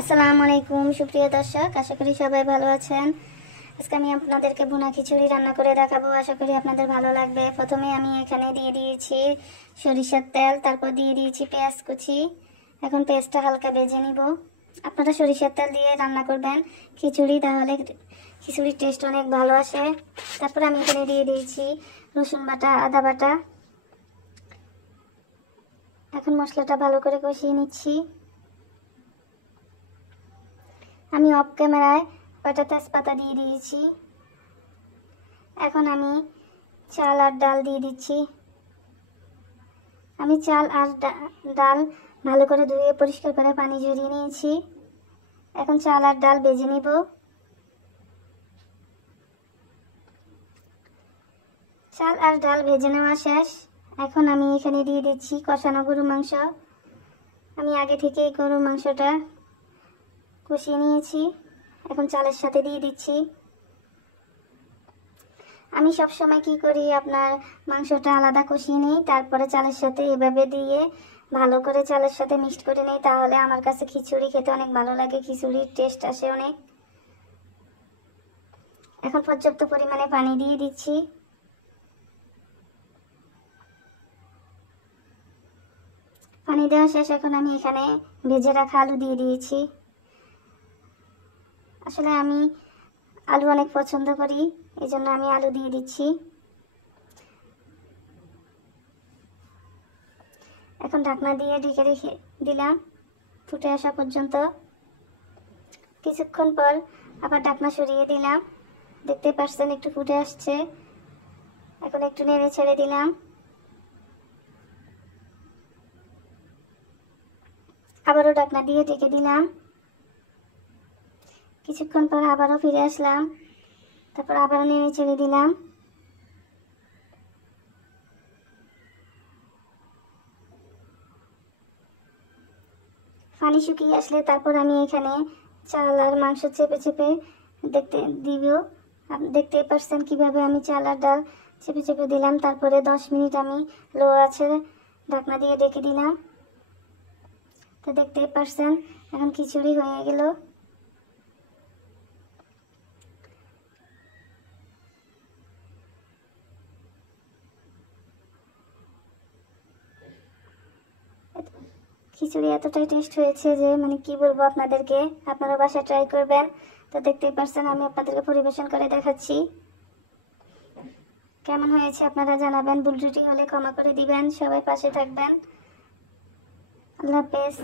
আসসালামু আলাইকুম সুপ্রিয় দর্শক, আশা করি সবাই ভালো আছেন। আজকে আমি আপনাদেরকে ভুনা খিচুড়ি রান্না করে দেখাবো। আশা করি আপনাদের ভালো লাগবে। প্রথমে আমি এখানে দিয়ে দিয়েছি সরিষার তেল, তারপর দিয়ে দিয়েছি পেঁয়াজ কুচি। এখন পেঁয়াজটা হালকা ভেজে নিব। আপনারা সরিষার তেল দিয়ে রান্না করবেন খিচুড়ি, তাহলে খিচুড়ির টেস্ট অনেক ভালো আসে। তারপর আমি এখানে দিয়ে দিয়েছি রসুন বাটা, আদা বাটা। এখন মশলাটা ভালো করে কষিয়ে নিচ্ছি। আমি অফ ক্যামেরায় কয়টা তেজপাতা দিয়ে দিয়েছি। এখন আমি চাল আর ডাল দিয়ে দিচ্ছি। আমি চাল আর ডাল ভালো করে ধুয়ে পরিষ্কার করে পানি ঝরিয়ে নিয়েছি। এখন চাল আর ডাল ভেজে নিব। চাল আর ডাল ভেজে নেওয়া শেষ। এখন আমি এখানে দিয়ে দিচ্ছি কষানো গরুর মাংস। আমি আগে থেকেই গরুর মাংসটা কষিয়ে নিয়েছি। এখন চালের সাথে দিয়ে দিচ্ছি। আমি সব সময় কি করি, আপনার মাংসটা আলাদা কষিয়ে নিই, তারপরে চালের সাথে এভাবে দিয়ে ভালো করে চালের সাথে মিক্সড করে নিই। তাহলে আমার কাছে খিচুড়ি খেতে অনেক ভালো লাগে, খিচুড়ির টেস্ট আসে অনেক। এখন পর্যাপ্ত পরিমাণে পানি দিয়ে দিচ্ছি। পানি দেওয়া শেষ। এখন আমি এখানে ভেজে রাখা আলু দিয়ে দিয়েছি। আসলে আমি আলু অনেক পছন্দ করি, এই জন্য আমি আলু দিয়ে দিচ্ছি। এখন ঢাকনা দিয়ে ঢেকে রেখে দিলাম ফুটে আসা পর্যন্ত। কিছুক্ষণ পর আবার ঢাকনা সরিয়ে দিলাম। দেখতে পাচ্ছেন একটু ফুটে আসছে। এখন একটু নেড়ে ছেড়ে দিলাম। আবারও ঢাকনা দিয়ে ঢেকে দিলাম। কিছুক্ষণ পর আবারও ফিরে আসলাম। তারপর আবারও নেড়ে ছেড়ে দিলাম। পানি শুকিয়ে আসলে তারপর আমি এখানে চাল আর মাংস চেপে চেপে দিব। দেখতেই পাচ্ছেন কিভাবে আমি চাল আর ডাল চেপে চেপে দিলাম। তারপরে 10 মিনিট আমি লো আছে ঢাকনা দিয়ে ঢেকে দিলাম। তো দেখতেই পাচ্ছেন এখন খিচুড়ি হয়ে গেল। খিচুড়ি এতটাই টেস্ট হয়েছে যে কি বলবো আপনাদেরকে। আপনারা বাসায় ট্রাই করবেন। তো দেখতেই পাচ্ছেন আমি আপনাদেরকে পরিবেশন করে দেখাচ্ছি। কেমন হয়েছে আপনারা জানাবেন। ভুল ত্রুটি হলে ক্ষমা করে দিবেন। সবাই পাশে থাকবেন। আল্লাহ হাফেজ।